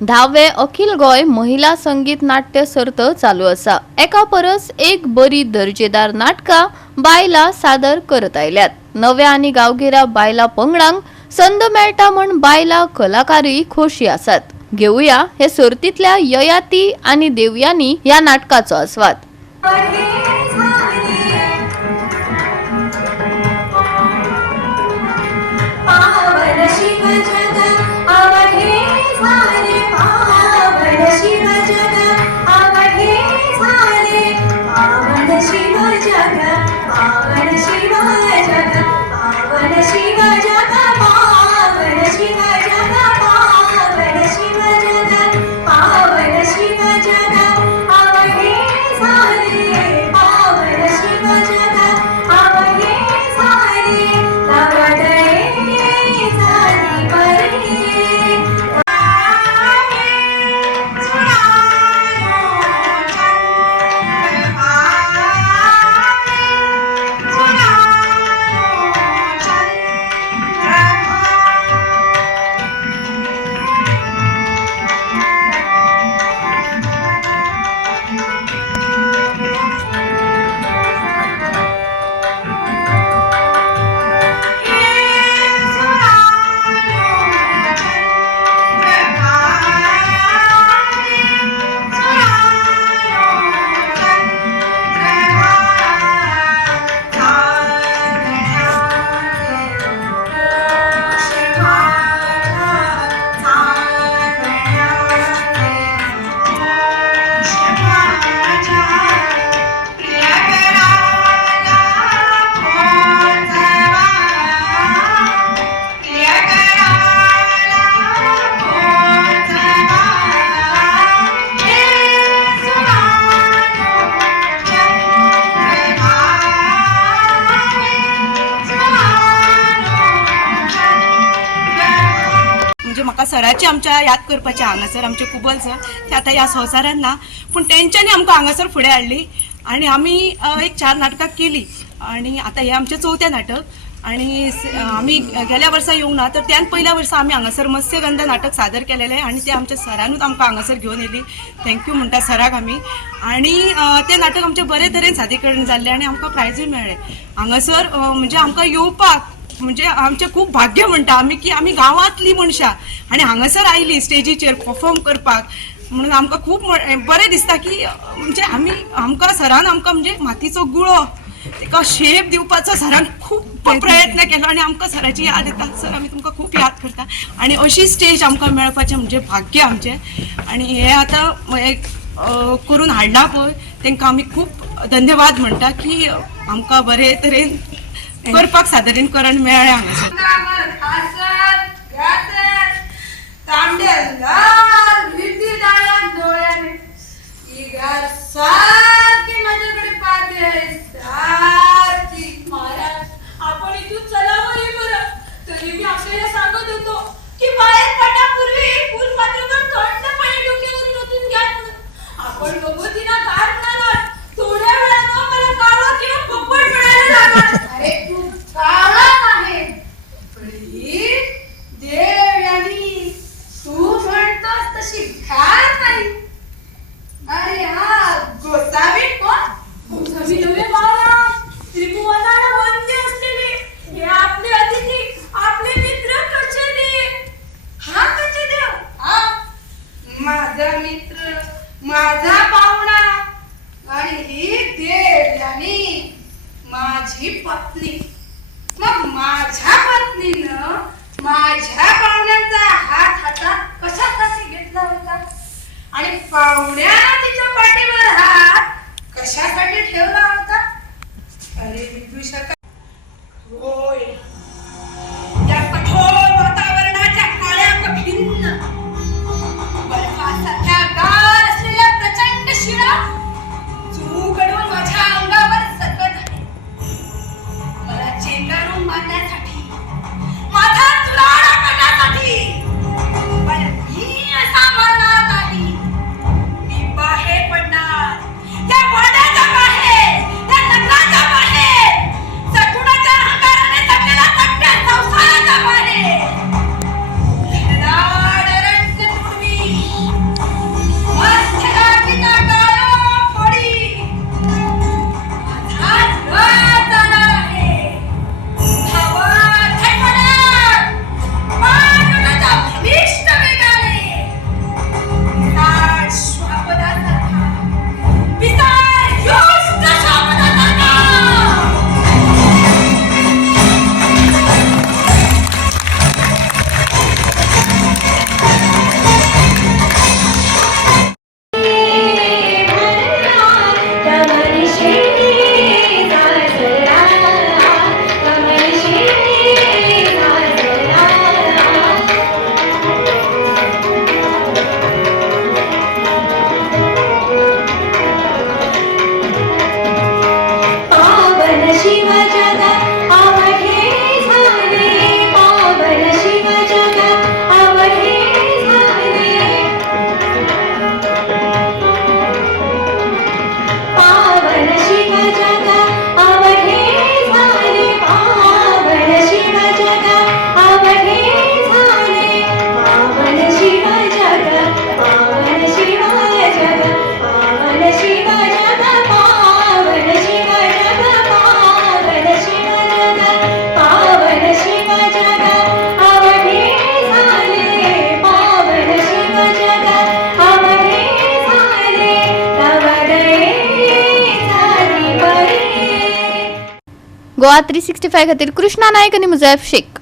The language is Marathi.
10वे अखिल गोय महिला संगीत नाट्य सर्त चालू असा। एका परस एक बरी दर्जेदार नाटका बायला सादर करत आयल्यात। नव्या आणि गावगिऱ्या बायला पंगडांक संद मेळटा म्हण बायला कलाकारी खोशी आसात। घेऊया हे सर्तीतल्या ययाती आणि देवयानी या नाटकाचो आस्वाद। म्हाका सराची आमच्या याद करपाचे हांगासर आमचे कुबल सर ते आतां ह्या संवसारान ना, पूण तेंच्यांनी आमकां हांगासर फुडें हाडली आनी आमी एक 4 नाटकां केली आनी आतां हें आमचें 4थें नाटक। आनी आमी गेल्या वर्सा येवंक ना, तर त्यान पयल्या वर्सा आमी हांगासर मत्स्यगंधा नाटक सादर केलेलें आनी तें आमच्या सरानूच आमकां हांगासर घेवन येयली। थँक्यू म्हणटा सराक आमी। आनी तें नाटक आमचें बरे तरेन सादरीकरण जाल्लें आनी आमकां प्रायजूय मेळ्ळें हांगासर। म्हणजे आमकां येवपाक म्हणजे आमचें खूब भाग्य म्हणटा आमी की आमी गांवांतलीं मनशां आनी हांगासर आयलीं स्टेजीचेर परफॉर्म करपाक, म्हणून आमकां खूब बरें दिसता की म्हणजे आमकां सरान आमकां म्हणजे मातीचो गुळो ताका शेप दिवपाचो सरान खूब प्रयत्न केलो आनी आमकां सराची याद येता। सर आमी तुमकां खूब याद करता आनी अशी स्टेज आमकां मेळपाचें म्हणजे भाग्य आमचें। आनी हें आतां एक करून हाडला पळय तांकां आमी खूब धन्यवाद म्हणटा की आमकां बरे तरेन करपाक सादरीकरण मेळ्ळें हांगासर। आपण इथून चलावं हे बरं, तरी मी आपल्याला सांगत होतो की बाहेर पडण्यापूर्वी फुलपात्रावर थंड पाणी डोक्यावरून ओतून घ्या म्हणून। आपण गमतीनं गार म्हणालात, थोड्या वेळानं मला काळा किंवा पोपट म्हणायला लागला। अरे तू काळा आहे पण ही देव यांनी तू म्हणतोस तशी घात नाही। अरे हा गोसावी कोण? गोसावी नव्हे बाळा, त्रिभुवनाला वंद्य असलेले हे आपले अतिथी, आपले मित्र कचेदेव। हा कचेदेव हा माझा मित्र, माझा पाहुणा आणि ही देव यांनी माझी पत्नी। मग माझ्या पत्नीनं माझ्या पाहुण्यांचा हात हातात कशासाठी घेतला होता आणि पाहुण्यानं तिच्या पाठीवर हात कशासाठी ठेवला होता? अरे विदूषका होय, या कठोर वातावरणाच्या काळ्या कठीण बर्फासारख्या गार असलेल्या प्रचंड शिळा चुकडून माझ्या अंगावर सरकत आहे। मला चेंगारून मारण्यासाठी, माझा चुराडा करण्यासाठी, पण मी असा मरणार नाही। मी गोवा 365 खातीर कृष्णा नायक आनी मुजैफ शेख.